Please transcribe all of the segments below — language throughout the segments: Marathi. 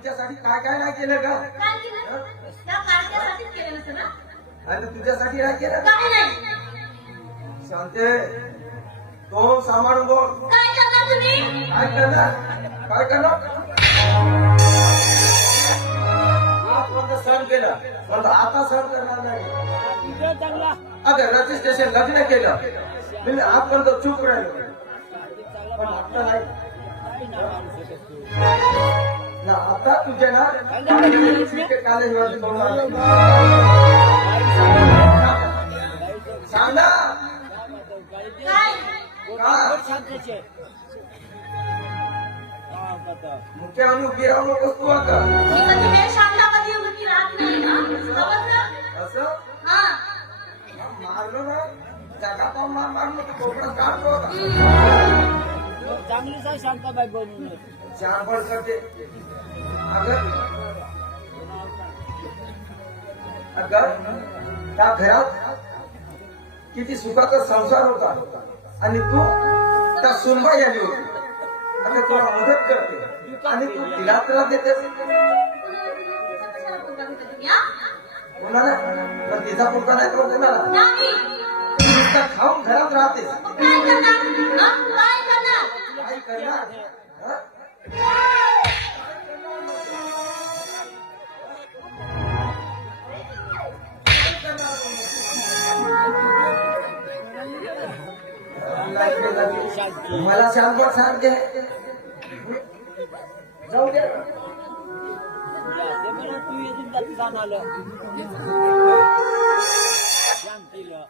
तुझ्यासाठी काय काय नाही केलं का? काय केलं? त्या कारच्यासाठीच केलं नसतं ना? आणि तुझ्यासाठी नाही केलं? काय नाही. शांते, तो सांभाळून बोल. काय करणार तुम्ही? काय करणार? काय करणार? आजपर्यंत सहन केलं, पण आता सहन करणार नाही. अगं रजिस्ट्रेशन लग्न केलं, मी आजपर्यंत चूक राहिलो, पण आता नाही ना. आता तुझे ना कॉलेजमध्ये सांग ना. काय? मुख्य आणि उभी राहू नकोस तू आता. मी कधी वेळ शांतामध्ये उभी राहत नाही ना. समजलं? असं हा. मारलं ना, जगात मारलं तर कोकणात काढतो होता. चांगलीच आहे शांताबाई बनवून शांतपण करते. अगं त्या घरात किती सुखाचा संसार होता आणि तू त्या सुनबाई आली होती. अगं तुला मदत करते आणि तू तिला त्रास देतेस. कोणाला? पण तिचा पुरता नाही तो कोणाला? नाही. तू नुसता खाऊन घरात राहतेस. काय करणार? हा? काय करणार? काय करणार? हं? मला शांतपण सांगते. जाऊ दे. मला तू येऊन जात जाणार शांतीला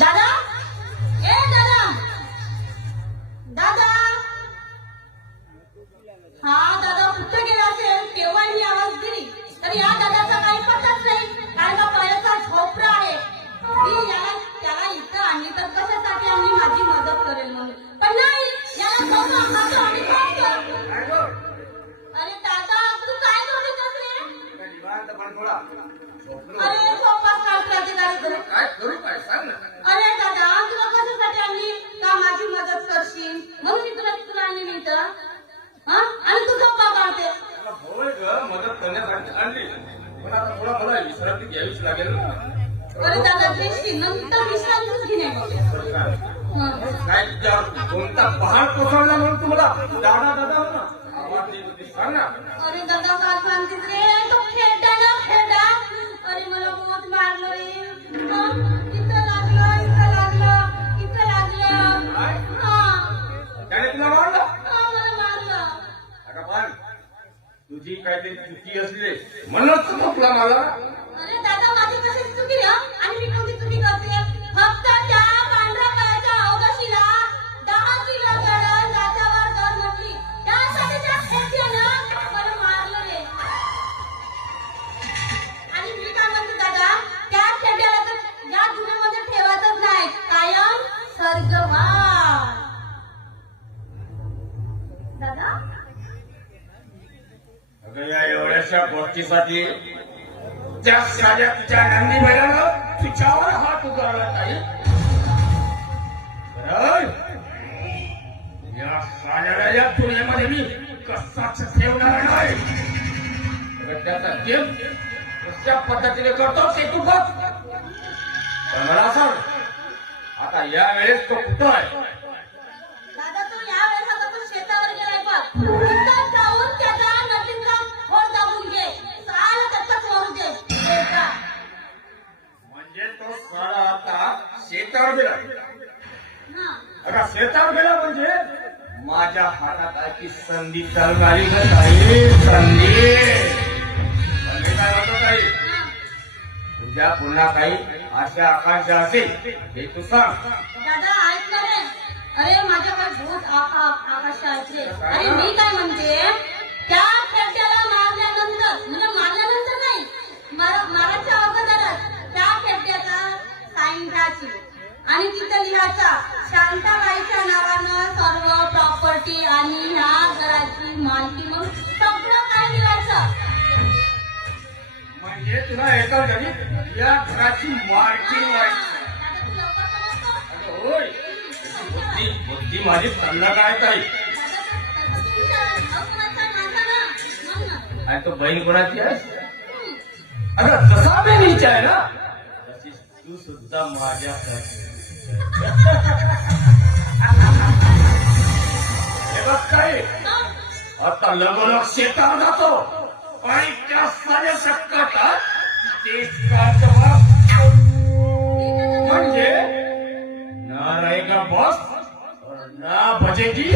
दादा, ए दादा, दादा, हा दादा कुठे गेला असेल? केव्हा मी आवाज दिली तर या दादाचा काही पत्ताच नाही. कारण का पायाचा झोपडा आहे. मी त्याला इथं आणली तर कशासाठी आम्ही माझी मदत करेल म्हणून, पण नाही, याला झोपा खातो आणि झोपतो. अरे दादा तू काय करू रे? अरे झोपाच काढते काय करू? काय सांग ना. अरे दादा तुला कशासाठी आणली? का माझी मदत करशील म्हणून मी तुला तिथून आणली नाही तर हा? आणि तू झोपा काढते. होय ग, मदत करण्यासाठी आणली, पण आता थोडा मला विश्रांती घ्यावीच लागेल ना. अरे दादा घेशील नंतर विश्रांतीच घेणे. काय तुझ्यावर कोणता पहाड कोसळला म्हणून तुम्हाला दादा दादा हो ना आवाज देत होती, सांग ना. अरे दादा काय सांगतेस रे? तो खेळता ना खेळता. अरे मला बहुत मारलं रे. इथं लागलं, इथं लागलं, इथं लागलं. हा त्याने तुला मारलं? मला मारलं. अगं पण तुझी काहीतरी चुकी असली म्हणूनच तू तुला मारला. अरे दादा माझी कशी चुकी हा? आणि मी कोणती चुकी करते? फक्त त्या पांढऱ्या पायाच्या अवकाशीला 10 किलो गरज दातावर दर म्हटली त्यासाठी त्या खेळत्यानं मला मारलं रे. आणि मी काय म्हणते दादा, त्या खेळत्याला तर या दुनियेमध्ये ठेवायचंच नाही, कायम स्वर्गवास. दादा अगं या एवढ्याशा गोष्टीसाठी त्या साध्या तुझ्या नंदी बैलानं तुझ्यावर हात उगारला काही. या साध्याला या दुनियेमध्ये मी कसाच ठेवणार नाही. अगं त्याचा गेम कशा पद्धतीने करतो ते तू बघ. पण मला सांग, आता या वेळेस तो कुठं आहे? दादा तू या वेळेस आता तू शेतावर गेलाय बघ. तिथं जाऊन त्याचा नदीचा खोड दाबून घे. ती संधी चालणारी ग ताई, संधी संधी काय म्हणतो ताई? तुझ्या पुन्हा काही आशा आकांक्षा असेल हे तू सांग. दादा ऐक ना रे. अरे माझ्याकडे बहुत आकाश आहेत रे. अरे मी काय म्हणते, त्या खेळत्याला मारल्यानंतर म्हणजे मारल्यानंतर नाही, मारायच्या अगोदरच त्या खेळत्याचा साईन घ्यायची आणि तिथं लिहायचा शांताबाईच्या नावानं सर्व प्रॉपर्टी आणि ह्या घराची मालकी म्हणून सगळं काय लिहायचं. म्हणजे तुला एका घरी या घराची मालकी व्हायची. दादा तू लवकर समजतो. अगं होय, बुद्धी बुद्धी माझी चालला काय ताई? आणि तो बहीण कोणाची आहे? अगं जसा बहिणीची आहे ना तशी तू सुद्धा माझ्यासाठी. हे बघ काय, आता लग्न शेतात जातो आणि त्या साऱ्या सकटात ते म्हणजे ना रहेगा बॉस और ना बजेगी.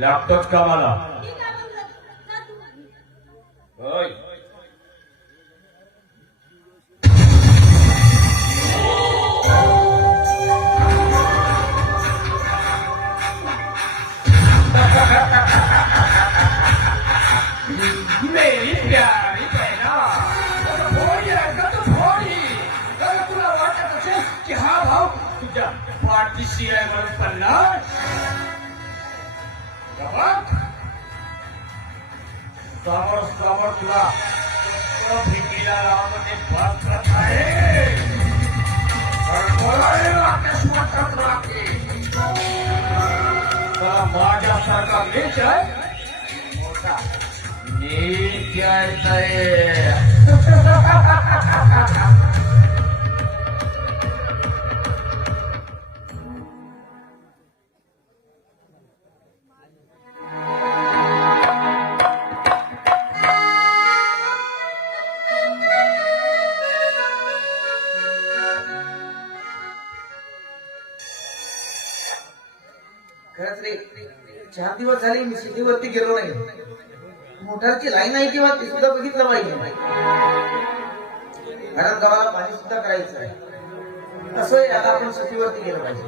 लागतोच का मला? होय. मेरी प्यारी बहिणा, थोडी आहे का तू थोडी? तर तुला वाटत असेल की हा भाऊ तुझ्या पाठीशी आहे म्हणून पन्नास समोर समोर तुला भिंगीला लावून ते भाग करत आहे. माझ्यासारखा नीच आहे मोठा नीच आहे. खरंच रे, 4 दिवस झाले मी सिटीवरती गेलो नाही. मोटारची लाईन आहे किंवा ते सुद्धा बघितलं पाहिजे, कारण गावाला पाणी सुद्धा करायचं आहे. असं आता आपण सिटीवरती गेलं पाहिजे.